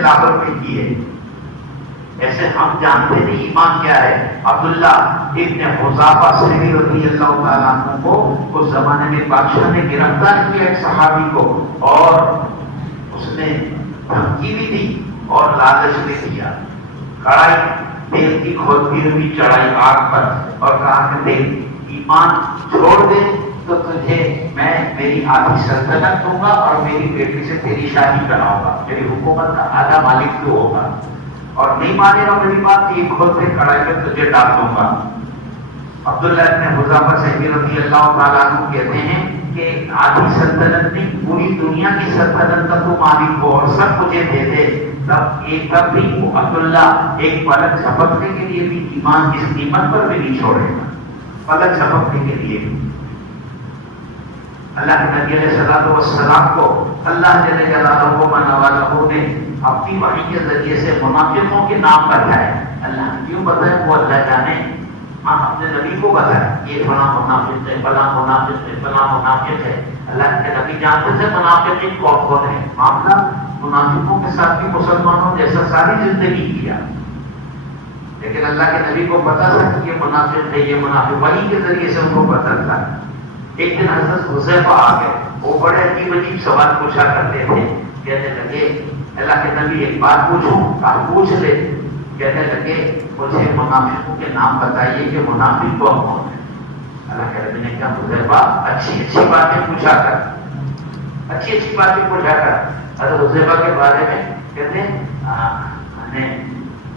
خلافت میں کی ہے. ایسے ہم جانتے نہیں ایمان کیا ہے. عبداللہ ابن حذافہ سہمی رضی اللہ تعالیٰ عنہ کو اس زمانے میں بادشاہ نے گرفتار کیا ایک صحابی کو، اور اس نے دھمکی بھی دی اور لالچ بھی دیا. کڑائی تیل کی کھولتی ہوئی چڑھائی آگ پر اور کہا کہ دیکھ ایمان چھوڑ دے تو تجھے میں میری آدھی سلطنت دوں گا اور میری بیٹی سے تیری شادی کراؤں گا، میری حکومت کا آدھا مالک تو ہوگا، اور نہیں مانے گا میری بات یہ کھولتے کڑائی میں تجھے ڈال دوں گا. عبداللہ ابن حذافہ سہمی رضی اللہ تعالیٰ عنہ کہتے ہیں کہ آدھی سلطنت نہیں پوری دنیا کی سلطنت کا تو مالک ہو اور سب مجھے دے دے، تب بھی عبداللہ ایک پلک جھپکنے کے لیے بھی ایمان اس قیمت پر بھی نہیں چھوڑے گا. پلک جھپکنے کے لیے بھی اللہ کے نبی علیہ السلام کو اللہ جل جلالہ و نوالہ نے اپنی وحی کے ذریعے سے منافقوں کے نام بتائے. اللہ نے کیوں بتایا وہ اللہ جانے. ہم اپنے نبی کو بتایا یہ فلاں منافق ہے، فلاں منافق ہے، فلاں منافق ہے. اللہ کے نبی جانتے تھے منافقین کون کون ہے. معاملہ منافقوں کے ساتھ بھی مسلمانوں جیسا ساری زندگی کیا، لیکن اللہ کے نبی کو پتا تھا کہ یہ منافق ہے، یہ منافق. وحی کے ذریعے سے ان کو پتا تھا. ایک دن حضرت حذیفہ آ گئے، وہ بڑے عجیب عجیب سوال پوچھا کرتے تھے. کہنے لگے اللہ کے نبی ایک بات پوچھوں؟ آپ پوچھ لے. کہنے لگے مجھے منافقوں کے نام بتائیے کہ منافق کون کون ہے. اللہ کے نبی نے کہا حذیفہ اچھی اچھی باتیں پوچھا کر، اچھی اچھی باتیں پوچھا کر. حضرت حذیفہ کے بارے میں کہتے ہیں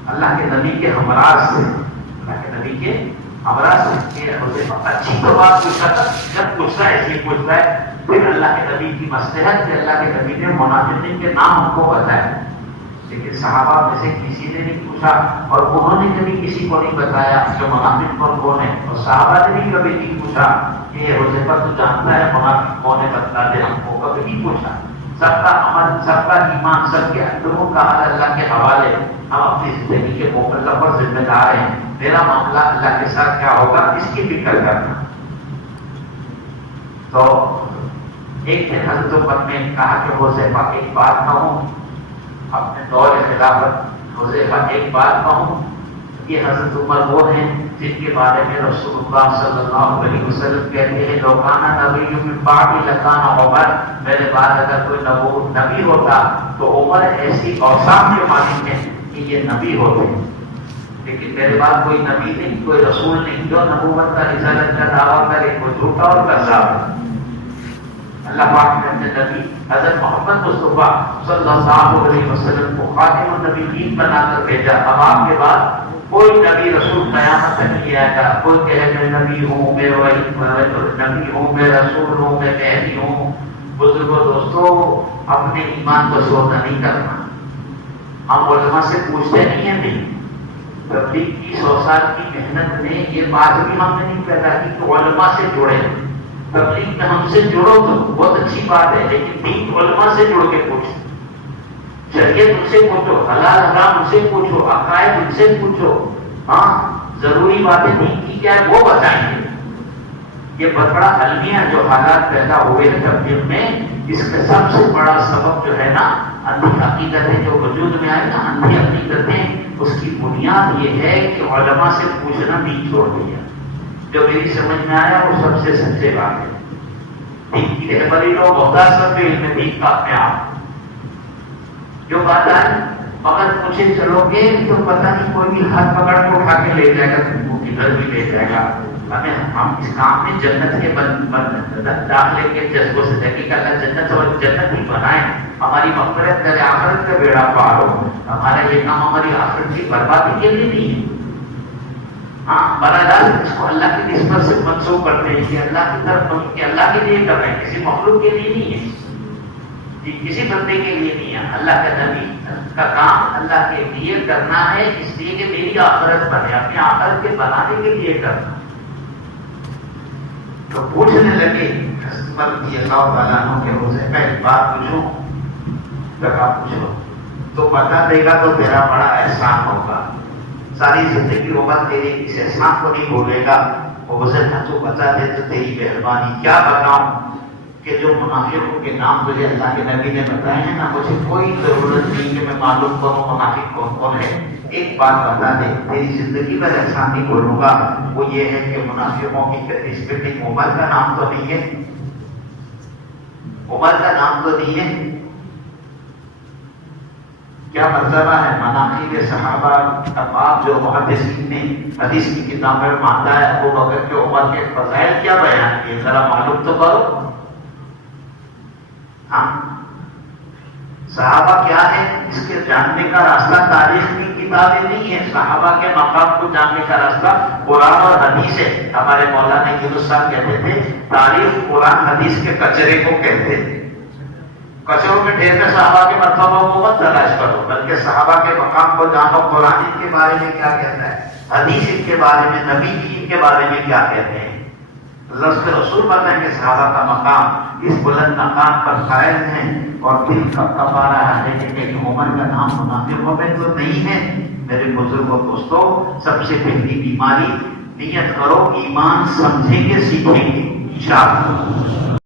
اللہ کے نبی کے ہمراہ سے، اللہ کے نبی کے ہمراہ سے اچھی تو بات پوچھا تھا. جب پوچھتا ہے ایسے پوچھتا ہے. پھر اللہ کے نبی کی مصلحت سے اللہ کے نبی نے منافقین کے نام ہم کو بتایا، لیکن صحابہ میں سے کسی نے نہیں پوچھا اور انہوں نے کبھی کسی کو نہیں بتایا کہ منافق کون کون ہے. اور صحابہ نے بھی کبھی نہیں پوچھا کہ حذیفہ تو جانتا ہے منافق کون ہے بتا دے ہم کو، کبھی نہیں پوچھا. سب کا عمل، سب کا ایمان، سب کے اندروں کا حال اللہ کے حوالے. ہم اپنی زندگی کے مکلف اور ذمہ دار ہیں. میرا معاملہ اللہ کے ساتھ کیا ہوگا اس کی فکر کرنا. تو ایک دن حضرت عمر نے کہا کہ حذیفہ ایک بات کہوں، اپنے دور خلافت حذیفہ ایک بات کہوں. یہ حضرت عمر وہ ہیں جن کے بارے میں رسول اللہ صلی اللہ علیہ وسلم کہتے ہیں لوکانہ نبی من بعدی لکان عمر، میرے بعد اگر کوئی نبی ہوتا تو عمر ایسی اوصاف کے مالک ہیں کہ یہ نبی ہوتے ہیں. لیکن میرے بعد کوئی نبی نہیں، کوئی رسول نہیں جو نبوت کا رسالت کا دعویٰ کرے، وہ جھوٹا اور کذاب ہے. اللہ پاک نے اپنے نبی حضرت محمد مصطفیٰ صلی اللہ علیہ وسلم کو خاتم النبیین بنا کر بھیجا. اب آپ کے بعد کوئی نبی رسول قیامت تک نہیں آئے گا. کوئی کہے میں نبی ہوں، میں نبی ہوں، میں رسول ہوں، میں مہدی ہوں. بزرگوں دوستوں اپنے ایمان کو سودا نہیں کرنا. ہم علماء سے پوچھتے نہیں ہیں. نہیں تبلیغ کی 100 سال کی محنت میں یہ بات بھی ہم نے نہیں پیدا کی کہ علماء سے جڑے. تبلیغ میں ہم سے جڑو تو بہت اچھی بات ہے، لیکن دین علماء سے جڑ کے پوچھو. شریعت ان سے پوچھو، حلال حرام ان سے پوچھو، عقائد ان سے پوچھو. ہاں ضروری باتیں دین کی کیا ہے وہ بتائیں گے. یہ بہت بڑا المیہ جو حالات پیدا ہوئے ہیں تبلیغ میں، اس کا سب سے بڑا سبب جو ہے نا اندھی عقیدتیں جو وجود میں آئے نا، اندھی عقیدتیں، اس کی بنیاد یہ ہے کہ علماء سے پوچھنا نہیں چھوڑ دیا. جو میری سمجھ میں آیا وہ سب سے سچے بات ہے. دین کی رہبری لوگ بہت سب علم دین کا اپنے آپ جو بات آئی مگر مجھے چلو گے تو پتہ نہیں کوئی بھی ہاتھ پکڑ کے اٹھا کے لے جائے گا، تم کو کدھر بھی لے جائے گا. ہم اس کام میں جنت کے داخلے کے جذبوں سے دیکھیں کہ اللہ جنت اور جنت ہی بنائے، ہماری مغفرت کرے، آخرت کا بیڑا پار ہو. ہمارا یہ کام ہماری آخرت کی بربادی کے لیے نہیں ہے. ہاں برادر اس کو اللہ کی نسبت سے منسوخ کرتے ہیں کہ اللہ کی طرف کہ اللہ کے لیے کر رہے ہیں، کسی مخلوق کے لیے نہیں ہے. کسی بندے کے لیے نہیں ہے. اللہ کا نبی کا کام اللہ کے لیے کرنا ہے، اس لیے کہ میری آخرت بنے، اپنے آخرت کے بنانے کے لیے کرنا. تو پوچھنے لگے رضی اللہ تعالیٰ عنہ کے روزے میں ایک بات پوچھوں؟ پوچھو تو بتا دے گا تو تیرا بڑا احسان ہوگا. ساری زندگی ہوگا تیرے اس احسان کو نہیں بھولے گا. وہ تو بتا دے تو تیری مہربانی. کیا بتاؤں؟ کہ جو منافقوں کے نام تجھے اللہ کے نبی نے بتائے ہیں نا، مجھے کوئی ضرورت نہیں کہ میں معلوم کروں منافق کون کون ہے. ایک بات بتا دے، تیری زندگی میں ایسا نہیں بولوں گا، وہ یہ ہے کہ منافقوں کی اسپیلنگ عمر کا نام تو نہیں ہے، عمر کا نام تو نہیں ہے. کیا مرتبہ ہے مناقب صحابہ کا باب جو محدثین نے حدیث کی کتاب میں مانتا ہے ابو بکر کے عمر کے فضائل کیا بیان کیے، ذرا معلوم تو کرو. ہاں صحابہ کیا ہے، اس کے جاننے کا راستہ تاریخ کی کتابیں نہیں ہے. صحابہ کے مقام کو جاننے کا راستہ قرآن اور حدیث ہے. ہمارے مولانا یونس صاحب کہتے تھے تاریخ قرآن حدیث کے کچرے کو کہتے تھے. کچروں میں ڈھیر کر صحابہ کے مرتبہ کو مت تلاش کرو، بلکہ صحابہ کے مقام کو جانو. قرآن ان کے بارے میں کیا کہتا ہے، حدیث ان کے بارے میں، نبی جی ان کے بارے میں کیا کہتے ہیں. لفظ رسول بتائیں کہ صحابہ کا مقام اس بلند مقام پر قائم ہے. اور دل کب آ رہا ہے کہ عمر کا نام منافقوں میں تو نہیں ہے. میرے بزرگوں دوستوں، سب سے پہلی بیماری نیت کرو ایمان سمجھیں گے سیکھیں گے انشاءاللہ.